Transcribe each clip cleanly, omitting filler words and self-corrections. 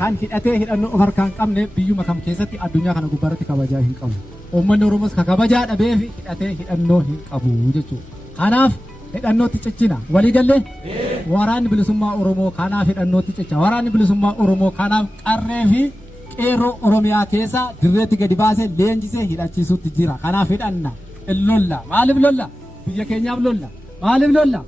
Kan hidhatee hidhannoo of harkaa hin qabne biyyuma kam keessatti addunyaa kana gubbaarratti kabajaa hin qabu. Uummanni Oromoos ka kabajaa dhabee fi hidhatee hidhannoo hin qabu jechuudha. Kanaaf hidhannootti cichina. Walii gallee waraanni bilisummaa Oromoo kanaaf hidhannootti cicha. Waraanni bilisummaa Oromoo kanaaf qarree fi qeerroo Oromiyaa keessa dirreetti gadi baasee leenjisee hidhachiisuutti jira. Kanaaf hidhanna. Lolla. Maaliif lolla? Biyya keenyaaf lolla. Maaliif lolla?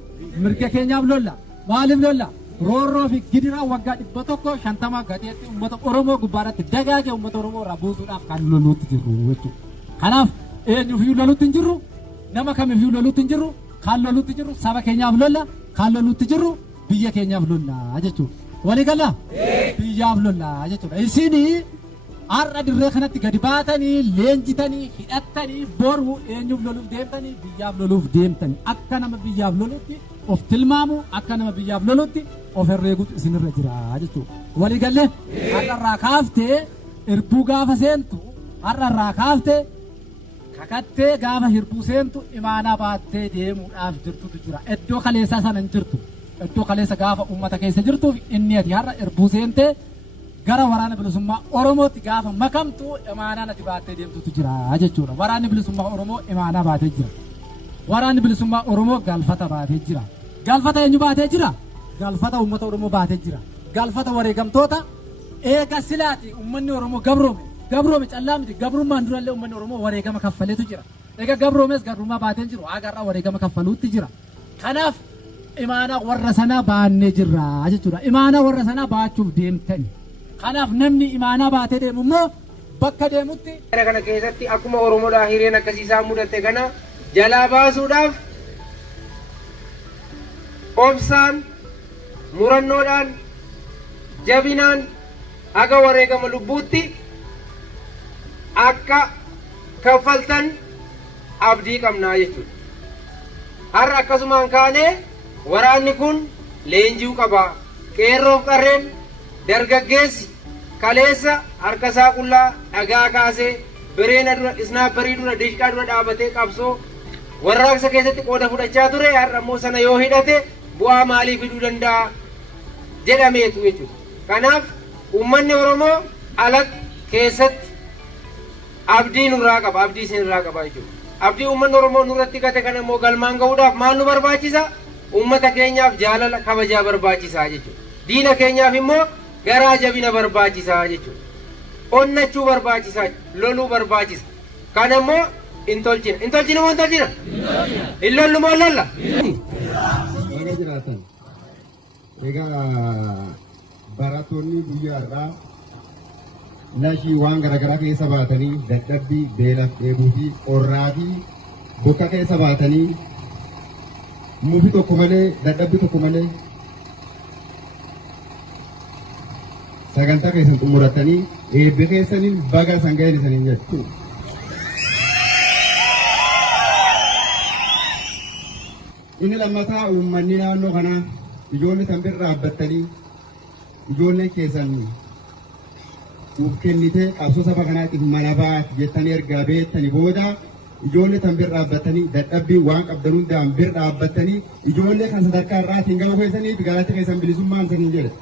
Mirga keenyaaf lolla. Maaliif lolla? Roorroo fi gidiraa waggaa 150 gadeetti uummata Oromoo gubbaarratti dagaagee uummata Oromoo irraa buusuudhaaf kan loluutti jirru jechuudha. Kanaaf eenyuuf loluutti hin jirru? Nama kamiif loluutti hin jirru? Kan loluutti jirru saba keenyaaf lolla, kan loluutti jirru biyya keenyaaf lolla jechuudha. Walii gala? Biyyaaf lolla jechuudha. Isinii har'a dirree kanatti gadi baatanii, leenjitanii, hidhattanii, boru eenyuuf loluuf deemtanii, biyyaaf loluuf deemtanii. Akka nama biyyaaf loluutti of tilmaamu, akka nama biyyaaf loluutti of herreeguutu isinirra jira jechuudha. Walii galle har'arraa kaaftee irbuu gaafa seentu, har'arraa kaaftee kakattee gaafa hirbuu seentu imaanaa baattee deemuudhaaf jirtutu jira. Iddoo kaleessaa sana hin jirtu. Iddoo kaleessa gaafa uummata keessa jirtuuf inni ati har'a irbuu seentee gara waraana bilisummaa Oromootti gaafa makamtu imaanaa ati baattee deemtutu jira jechuudha. Waraanni bilisummaa Oromoo imaanaa baatee jira. Waraanni bilisummaa Oromoo galfata baatee jira. Galfata eenyu baatee jira? Galfata uummata Oromoo baatee jira. Galfata wareegamtoota eega silaati uummanni Oromoo gabroome callaa miti gabrummaan durallee uummanni Oromoo wareegama kaffaleetu jira. Eega gabroomes gabrummaa baatee jiru agarraa wareegama kaffaluutti jira. Kanaaf imaanaa warra sanaa baannee jirra jechuudha. Imaanaa warra sanaa baachuuf deemtani. Kanaaf namni imaanaa baatee deemu immoo bakka deemutti kana keessatti akkuma Oromoodhaa hireen akkasiisaa mudate kana jalaa baasuudhaaf obsaan murannoodhaan jabinaan aga wareegama lubbuutti akka kaffaltan abdii qabnaa jechuudha. Har'a akkasumaan kaanee waraanni kun leenji'uu qaba. Qeerroof qarreen dargaggeessi kaleessa harkasaa qullaa dhagaa kaasee bireena dura isnaapparii dura dishqaa dura dhaabatee qabsoo warraaqsa keessatti qooda fudhachaa ture. Har'a immoo sana yoo hidhate bu'aa maalii fiduu danda'a jedhameetu jechuudha. Kanaaf uummanni Oromoo ala keessatti abdii nurraa qaba, abdii isinirraa qaba jechuudha. Abdii uummanni Oromoo nurratti gate kana immoo galmaan gahuudhaaf maal nu barbaachisa? Uummata keenyaaf jaalala kabajaa barbaachisaa jechuudha. Diina keenyaaf immoo garaa jabina barbaachisaa jechuudha. Onnachuu barbaachisaa, loluu barbaachisa. Kana immoo hin tolchina. Hin tolchina moo hin tolchina? Hin lollu moo lolla? Baga jiraatan. Egaa barattoonni guyyaa har'aa lashii waan garaagaraa keessa baatanii dadhabbii, beela, dheebuu fi qorraa fi bokka keessa baatanii mufi tokko malee, dadhabbii tokko malee sagantaa keessan xumuratanii eebbi keessaniin baga san ga'een isaniin jettu. Inni lammataa uummanni naannoo kanaa ijoollee kan bira dhaabbattanii ijoollee keessan uf kennitee qabsoo saba kanaatiif mana baat jettanii ergaa beektanii booda ijoollee kan bira dhaabbattanii dadhabbii waan qabdan hundaan bira dhaabbattanii ijoollee kan sadarkaa irraatiin ga'uu keessaniif galata keessan bilisummaan saniin jedhe.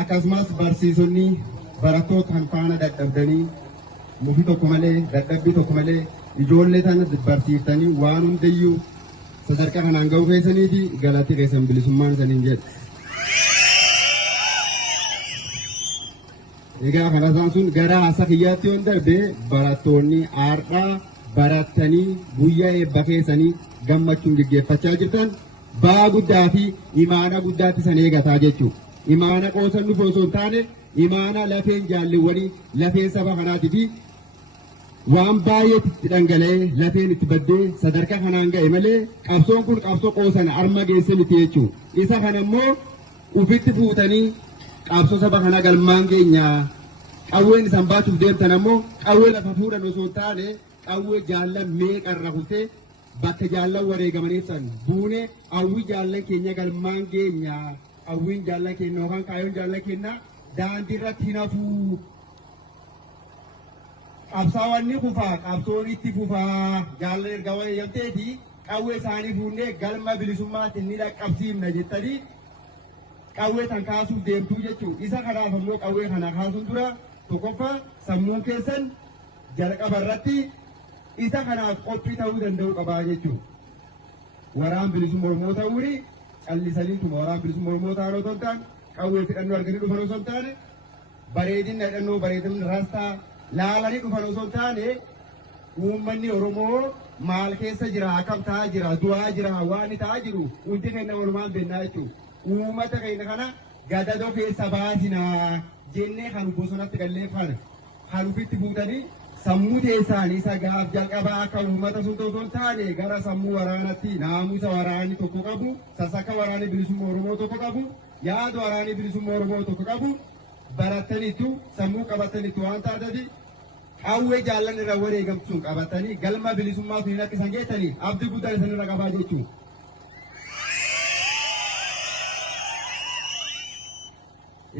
Akkasumas barsiisonni barattoota kan faana dadhabdanii mufi tokko malee dadhabbii tokko malee ijoollee sana barsiiftanii waan hundayyuu sadarkaa kanaan ga'uu keessanii fi galatti keessan bilisummaan saniin jedhe. Egaa kanasaan sun gara haasa kiyyaatti yoon darbe barattoonni har'aa barattanii guyyaa eebba keessanii gammachuun gaggeeffachaa jirtan ba'aa guddaa fi imaana guddaatti san eegataa jechuudha. Imaana qoosan dhufu osoo hin taane imaana lafeen jaalliwwanii lafeen saba kanaatii fi waan baay'eetti itti dhangala'ee lafeen itti baddee sadarkaa kanaan ga'e malee qabsoon kun qabsoo qoosan arma geesse miti jechuudha. Isa kana immoo ufitti fuutanii qabsoo saba kana galmaan keenya qawween isan baachuuf deemtan ammoo qawwee lafa fuudhan osoo hin taane qawwee jaallan meeqarra kutee bakka jaallan wareegamaniif san buune hawwi jaallan keenya galmaan keenya hawwiin jaallan keenya yookaan kaayoon jaallan keenya daandii irratti hin hafuu. Qabsaawwan ni kufaa qabsoon itti fufaa jaallan erga wareegamteeti qawwee isaanii fuunnee galma bilisummaatti ni dhaqqabsiifna jettanii qawwee tan kaasuuf deemtuu jechuudha. Isa kanaaf ammoo qawwee kana kaasuun dura tokkoffaa sammuun keessan jalqaba irratti isa kanaaf qophii ta'uu danda'u qabaa jechuudha. Waraan bilisummaa Oromoo ta'uuni callisaniituma waraan bilisummaa Oromoo ta'an osoo hin taane qawwee fidhannoo arganii dhufan osoo hin taane bareedina hidhannoo bareedina rastaa laalanii dhufan osoo hin taane uummanni Oromoo maal keessa jira akkam ta'aa jira du'aa jira waan ta'aa jiru hundi keenya walumaan beennaa jechuudha. Uummata keenya kana gadadoo keessa baasinaa jennee kan bosonatti galleeffan kan ofitti fuutanii sammuu teessaan isa gaaf jalqabaa akka uummata sun osoo hin taane gara sammuu waraanatti naamusa waraanni tokko qabu sassakka waraanni bilisummaa Oromoo tokko qabu yaada waraanni bilisummaa Oromoo tokko qabu barattaniitu sammuu qabataniitu waan taatati qawwee jaallan irra wareegamtuun qabatanii galma bilisummaa sun akka isaan geessanii abdii guddaa isanirra qabaa jechuudha.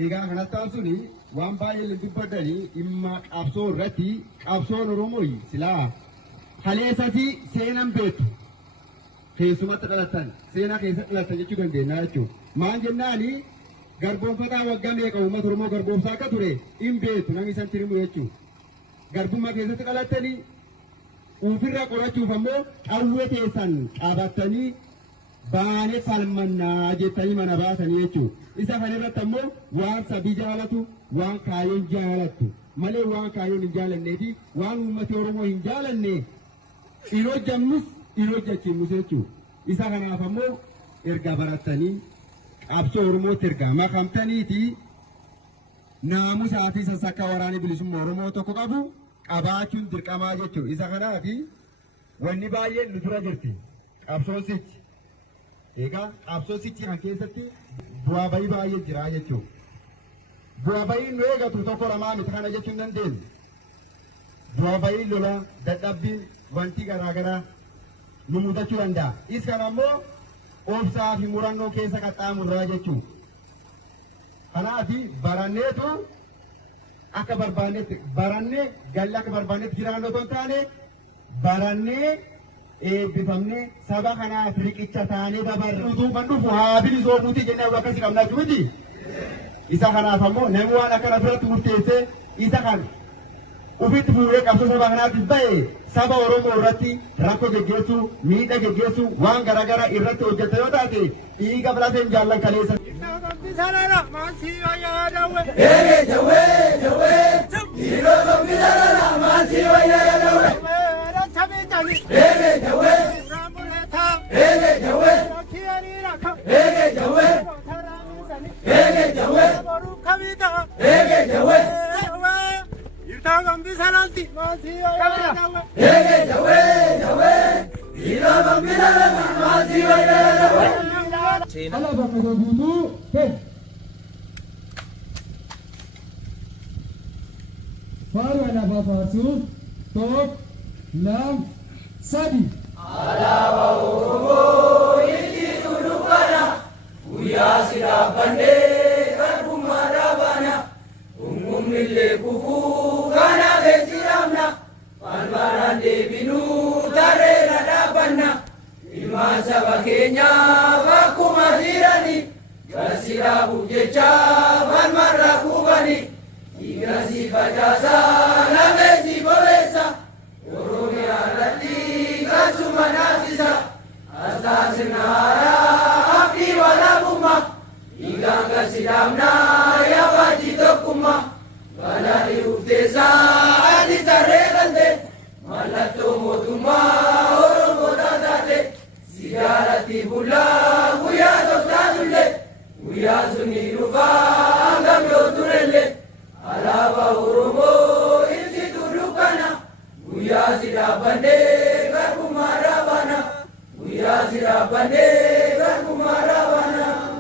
Egaa kanattaan suni waan baay'ee dubbadanii dhimma qabsoo irratti qabsoon Oromoo silaa haleessasi seenan beektu keessumatti dhalatan seenaa keessatti dhalatan jechuu dandeenya jechuudha. Maal jennaani garboomfataa waggaa meeqa uummata Oromoo garboomsaa akka ture hin beektu namni isaan tirimu jechuudha. Garbummaa keessatti dhalatanii ofirra qorachuuf ammoo qawwee keessan qabatanii baanee falmannaa jettanii mana baasanii jechuudha. Isa kana irratti ammoo waan sabii jaalatu waan kaayoon jaalattu malee waan kaayoon hin jaalannee fi waan uummati Oromoo hin jaalanne hin hojjannus hin hojjechiifnus jechuudha. Isa kanaaf ammoo erga barattanii qabsoo Oromootti erga makamtaniiti naamusaa fi sassakka waraanni bilisummaa Oromoo tokko qabu qabaachuun dirqamaa jechuudha. Isa kanaaf wanni baay'een nu dura jirti qabsoon sichi. Egaa qabsoo sichi kan keessatti bu'aa bayii baay'ee jira jechuudha. Bu'aa bayiin nu eegatu tokko lamaa miti kana jechuun dandeenya. Bu'aa bayiin lola dadhabbiin wanti garaagaraa nu mudachuu danda'a. Is kana ammoo obsaa fi murannoo keessa qaxxaamurraa jechuudha. Kanaaf baranneetu akka barbaannetti barannee galli akka barbaannetti jiraannu otoo hin taane barannee eebbifamnee saba kanaaf riqicha taanee dabarre utuu kan dhufu haa bilisoomuuti jennee akkasii qabnaa jiruuti. Isa kanaaf ammoo namni waan akkana biratti murteessee isa kan ufitti fuudhee qabsoo saba kanaatiif ba'e saba Oromoo irratti rakkoo geggeessuu miidhaa geggeessuu waan garaagaraa irratti hojjeta yoo taate dhiiga filateen jaallan kaleessa. Faru alaabaa faarsuuf tokko lama sadi. Alaabaa Oromoo itti tuduukana guyyaa siraa bandee garbummaa dhaabana uumumillee kufuu kana beeksiramna falmaraan deebinuu tareera dhaabanna ilmaan saba keenyaa bakkuma jirani garsiraa bujjechaa falmarra kubani. Igasi bajasa lamezi bolesa Oromia rati kasuma nafisa Asasinara abdi walabuma Iganga sidamna ya wajidokuma Balari uftesa adisa regante Malato motuma Oromo dadate Sigarati bula Uya doktadule Uya sunirufa Angamyo turele Alaabaa Oromoo itti tuduukana guyyaa siraa bandee garbummaa dhaabana guyyaa siraa bandee.